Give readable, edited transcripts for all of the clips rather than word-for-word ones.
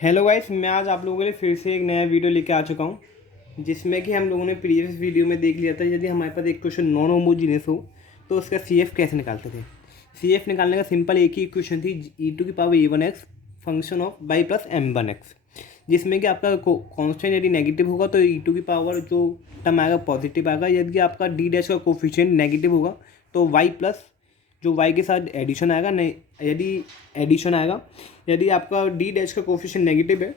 Hello guys, मैं आज आप लोगों के लिए फिर से एक नया वीडियो लेके आ चुका हूँ जिसमें कि हम लोगों ने प्रीवियस वीडियो में देख लिया था। यदि हमारे पास एक क्वेश्चन नॉन होमोजीनियस हो तो उसका सीएफ कैसे निकालते थे। सीएफ निकालने का सिंपल एक ही इक्वेशन थी, ई टू की power A one X function of Y plus M one X, जिसमें कि आपका कॉन्स्टेंट यदि नेगेटिव होगा तो ई टू की पावर जो टर्म आएगा पॉजिटिव आएगा। यदि आपका डी डैश का कोफिशिएंट नेगेटिव होगा तो वाई प्लस जो वाई के साथ एडिशन आएगा, नहीं यदि एडिशन आएगा। यदि आपका डी डैश का कोफिशिएंट नेगेटिव है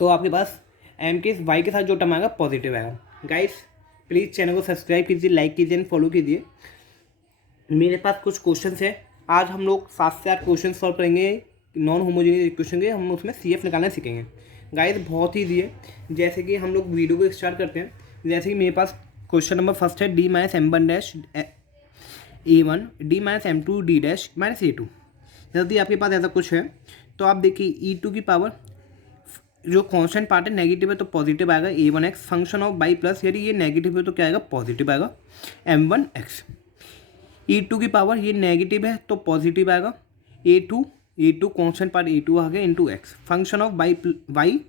तो आपके पास एम के वाई के साथ जो टर्म आएगा पॉजिटिव आएगा। गाइस प्लीज़ चैनल को सब्सक्राइब कीजिए, लाइक कीजिए एंड फॉलो कीजिए। मेरे पास कुछ क्वेश्चंस है, आज हम लोग 7 से 8 क्वेश्चन सॉल्व करेंगे नॉन होमोजेनियस इक्वेशन के। हम उसमें सी एफ निकालना सीखेंगे। गाइस बहुत ईजी है। जैसे कि हम लोग वीडियो को स्टार्ट करते हैं। जैसे कि मेरे पास क्वेश्चन नंबर फर्स्ट है D minus M one dash A one D minus M two D dash minus A two. यदि आपके पास ऐसा कुछ है तो आप देखिए ई टू की पावर जो कांस्टेंट पार्ट है नेगेटिव है तो पॉजिटिव आएगा A one X function of by plus, यदि ये नेगेटिव है तो क्या आएगा पॉजिटिव आएगा M one X. E to की पावर ये नेगेटिव है तो पॉजिटिव आएगा A two constant part A two आ गया into X function of Y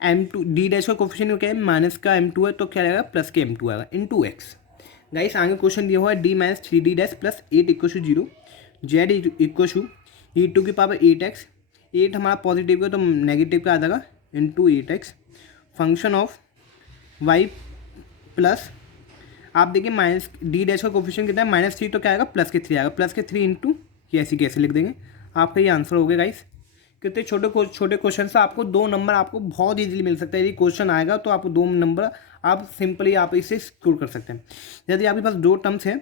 M two D dash का कोफिशिएंट क्या है माइनस का एम टू है तो क्या आएगा प्लस के एम टू आएगा इंटू एक्स। गाइस आगे क्वेश्चन दिया हुआ है D minus three D dash plus eight equal to zero Z equal to E to की पावर एट एक्स। एट हमारा पॉजिटिव का तो नेगेटिव का आ जाएगा into eight X function of Y plus, आप देखिए माइनस डी डैश का कोफिशिएंट कितना है माइनस थ्री तो क्या आएगा प्लस के थ्री आएगा, प्लस के थ्री इंटू ये ऐसी कैसे लिख देंगे। आपका ये आंसर हो गया गाइस। कितने छोटे छोटे क्वेश्चन से आपको 2 नंबर आपको बहुत इजीली मिल सकता है। यदि क्वेश्चन आएगा तो आपको 2 नंबर आप सिंपली आप इसे स्कोर कर सकते हैं। यदि आपके पास 2 टर्म्स है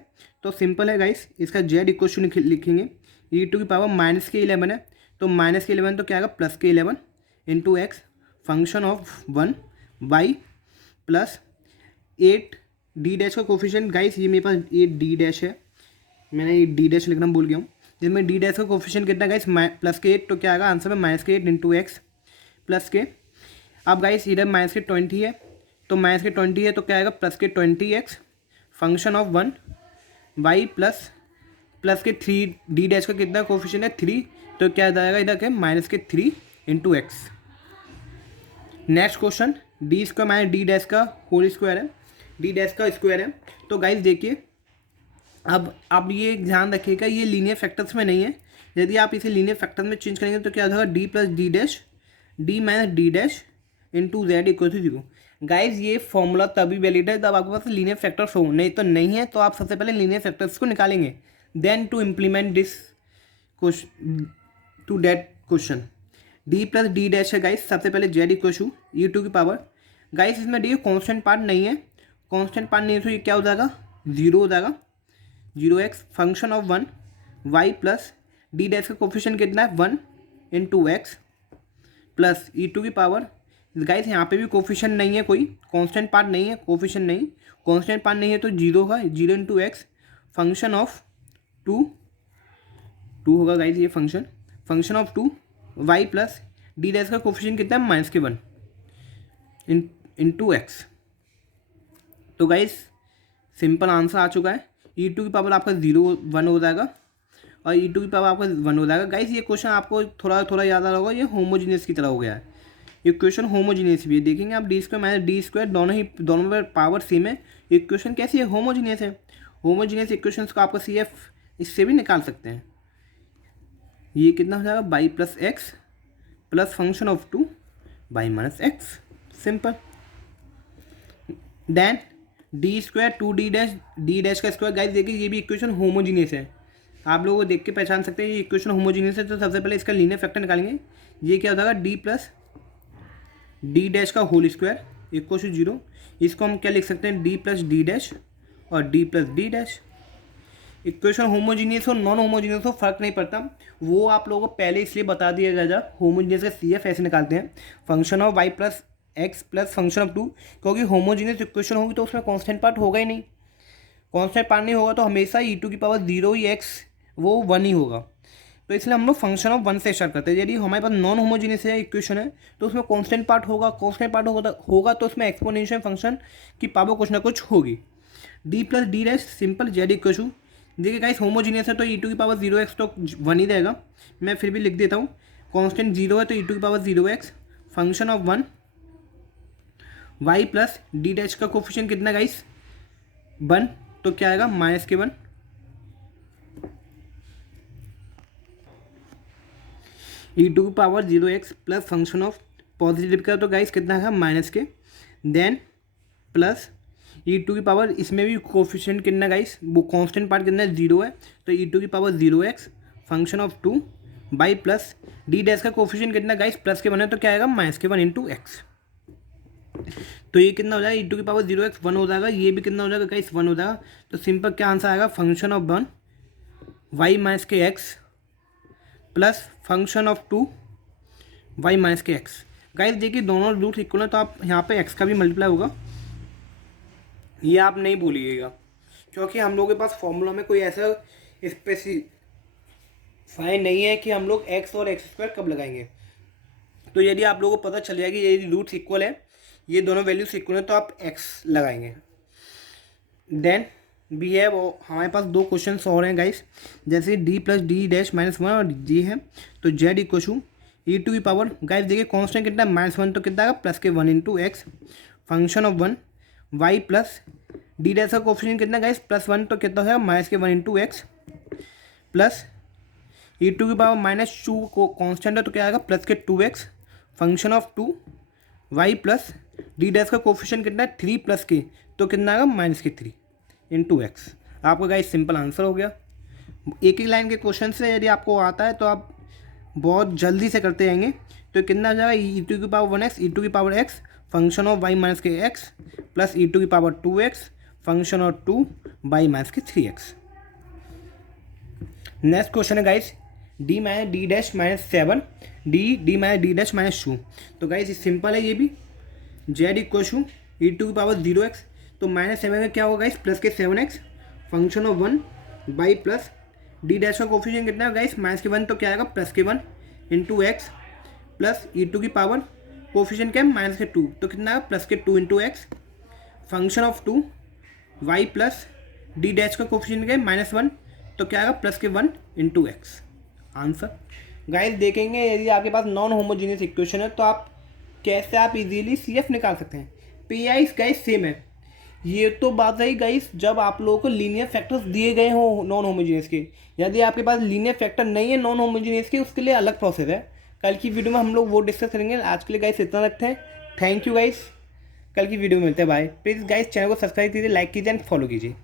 तो सिंपल है गाइस, इसका जेड इक्वेशन लिखेंगे ई टू की पावर माइनस के 11 है तो माइनस के 11 तो क्या आएगा प्लस के 11 into X function of one Y plus eight D dash का कोफिशिएंट। गाइस ये मेरे पास ये डी डैश है, मैंने ये डी डैश लिखना भूल गया हूँ। जिसमें डी डैश का कोफिशिएंट कितना गाइस प्लस के 8 तो क्या आएगा आंसर में माइनस के 8 इंटू एक्स प्लस के। अब गाइस इधर माइनस के 20 है तो माइनस के 20 है तो क्या आएगा प्लस के 20 X function of one Y plus plus के 3 डी डैश का कितना कोफिशिएंट है 3 तो क्या जाएगा इधर के माइनस के 3 into x. Next question D square minus D dash का होल स्क्वायर है, डी डैश का स्क्वायर है। तो गाइस देखिए अब ये ध्यान रखिएगा ये लीनियर फैक्टर्स में नहीं है। यदि आप इसे लीनियर फैक्टर्स में चेंज करेंगे तो क्या होगा D plus D dash D minus D dash into Z equal to zero. Guys ये फॉर्मूला तभी वैलिड है जब आपके पास लीनियर फैक्टर्स हो, नहीं तो नहीं है। तो आप सबसे पहले लीनियर फैक्टर्स को निकालेंगे then to implement this question to that question. D plus D dash है गाइस, सबसे पहले Z equal to E to की पावर। गाइस इसमें डी कॉन्स्टेंट पार्ट नहीं है, कॉन्स्टेंट पार्ट नहीं है तो ये क्या हो जाएगा जीरो हो जाएगा zero X function of one Y plus D dash का कोफिशिएंट कितना है one into X plus E to की पावर। गाइस यहाँ पे भी कोफिशिएंट नहीं है, कोई कांस्टेंट पार्ट नहीं है, कोफिशिएंट नहीं कांस्टेंट पार्ट नहीं है तो जीरो होगा zero into X function of two two होगा गाइस ये function of two Y plus D dash का कोफिशिएंट कितना है माइनस के वन इंटू एक्स। तो गाइस सिंपल आंसर आ चुका है। ई टू की पावर आपका जीरो वन हो जाएगा और ई टू की पावर आपका वन हो जाएगा। गाइस ये क्वेश्चन आपको थोड़ा थोड़ा याद आ रहा होगा, ये होमोजीनियस की तरह हो गया है। ये क्वेश्चन होमोजीनियस भी है, देखेंगे आप D square minus D square दोनों में पावर सेम है। इक्वेशन कैसी है होमोजीनियस है। होमोजीनियस इक्वेशंस को आपका सी एफ इससे भी निकाल सकते हैं। ये कितना हो जाएगा Y plus X plus function of two Y minus X simple. Then D square to D dash का स्क्वायर। गाइस देखिए ये भी इक्वेशन होमोजीनियस है, आप लोगों को देख के पहचान सकते हैं ये इक्वेशन होमोजीनियस है। तो सबसे पहले इसका लीनियर फैक्टर निकालेंगे, ये क्या हो जाएगा डी प्लस डी डैश का whole square equal to zero. इसको हम क्या लिख सकते हैं डी प्लस डी डैश और D plus D dash. Equation homogeneous हो नॉन होमोजीनियस हो फर्क नहीं पड़ता, वो आप लोगों को पहले इसलिए बता दिया गया था। होमोजीनियस का सी एफ ऐसे निकालते हैं function of Y plus X plus function of two, क्योंकि होमोजीनियस इक्वेशन होगी तो उसमें कांस्टेंट पार्ट होगा ही नहीं। कांस्टेंट पार्ट नहीं होगा तो हमेशा ई टू की पावर जीरो ही एक्स वो वन ही होगा। तो इसलिए हम लोग फंक्शन ऑफ वन से स्टार्ट करते हैं। यदि हमारे पास नॉन होमोजीनियस है इक्वेशन है तो उसमें कांस्टेंट पार्ट होगा, कांस्टेंट पार्ट होगा तो उसमें एक्सपोनेंशियल फंक्शन की पावर कुछ ना कुछ होगी। D plus D dash simple Z equal to, देखिए गाइस होमोजीनियस है तो ई टू की पावर जीरो एक्स तो वन ही रहेगा। मैं फिर भी लिख देता हूँ कांस्टेंट 0 है तो e टू की power 0x function of 1 y plus D dash का कोफिशिएंट कितना गाइस 1, तो क्या आएगा -1 e टू की power 0x plus function of positive का तो गाइस कितना है -के, देन प्लस e टू की पावर, इसमें भी कोफिशिएंट कितना गाइस, वो कांस्टेंट पार्ट कितना 0 है तो e टू की power 0x function of 2 by plus D dash का कोफिशिएंट कितना गाइस +1 है तो क्या आएगा -1 इंटू एक्स। तो ये कितना हो जाएगा e टू की पावर 0x 1 हो जाएगा, ये भी कितना हो जाएगा गाइस 1 हो जाएगा। तो सिंपल क्या आंसर आएगा फंक्शन ऑफ 1 y - के x plus function of 2 y - के x। गाइस देखिए दोनों रूट इक्वल है तो आप यहाँ पे x का भी मल्टीप्लाई होगा, ये आप नहीं भूलिएगा, क्योंकि हम लोगों के पास फॉर्मूला में कोई ऐसा स्पेसिफाई नहीं है कि हम लोग x और x² कब लगाएंगे। तो यदि आप लोगों को पता चल जाएगी यदि रूट्स इक्वल है, ये दोनों वैल्यूज इक्वल है तो आप x लगाएंगे। देन बी है वो हमारे पास 2 क्वेश्चन और हैं गाइस, जैसे d प्लस डी डैश -1 और g है तो z equal to e to की पावर, गाइस देखिए कांस्टेंट कितना -1 तो कितना आएगा +1 into X function of 1 y plus D dash का कोफिशिएंट कितना गाइस +1 तो कितना है -1 into X plus e to की पावर -2 को कांस्टेंट है तो क्या आएगा +2x function of 2 y plus D dash का कोफिशिएंट कितना है 3 +k तो कितना आएगा -3 इंटू एक्स। आपका गाइस सिंपल आंसर हो गया। एक ही लाइन के क्वेश्चन से यदि आपको आता है तो आप बहुत जल्दी से करते जाएंगे। तो कितना आ जाएगा e टू की पावर 1x e टू की power x function of y - के x प्लस e टू की power 2x function of 2 y - के 3x। नेक्स्ट क्वेश्चन है guys d - d dash -7 d - d dash -2। तो गाइस ये simple है, ये भी z equal to e to की पावर 0x तो -7 का क्या होगा guys +7x function of 1 Y plus D dash का कोफिशिएंट कितना है गाइस -1 तो क्या आएगा +1 into X plus e to की पावर कोफिशिएंट क्या है -2 तो कितना आएगा +2 into X function of 2 y plus D dash का कोफिशिएंट क्या है -1 तो क्या आएगा +1 इंटू एक्स। आंसर गाइस देखेंगे यदि आपके पास नॉन होमोजीनियस इक्वेशन है तो आप कैसे आप इजीली CF निकाल सकते हैं। PI गाइस सेम है, ये तो बात रही गाइस जब आप लोगों को लीनियर फैक्टर्स दिए गए हो नॉन होमोजीनियस के। यदि आपके पास लीनियर फैक्टर नहीं है नॉन होमोजीनियस के, उसके लिए अलग प्रोसेस है, कल की वीडियो में हम लोग वो डिस्कस करेंगे। आज के लिए गाइस इतना रखते हैं, थैंक यू गाइस, कल की वीडियो में मिलते हैं, बाय। प्लीज़ गाइस चैनल को सब्सक्राइब कीजिए, लाइक कीजिए एंड फॉलो कीजिए।